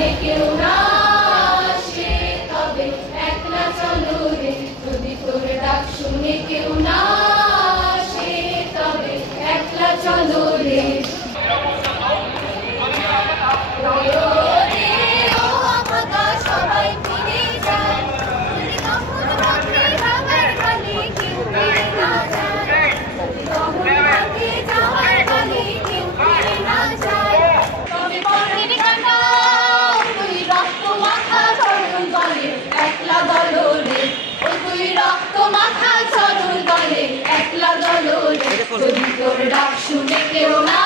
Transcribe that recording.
শুনে কেউ না আসে তবে একলা চলো রে যদি তোর ডাক শুনে কেউ না আসে তবে একলা চলো রে যদি তোর ডাক শুনে কেউ না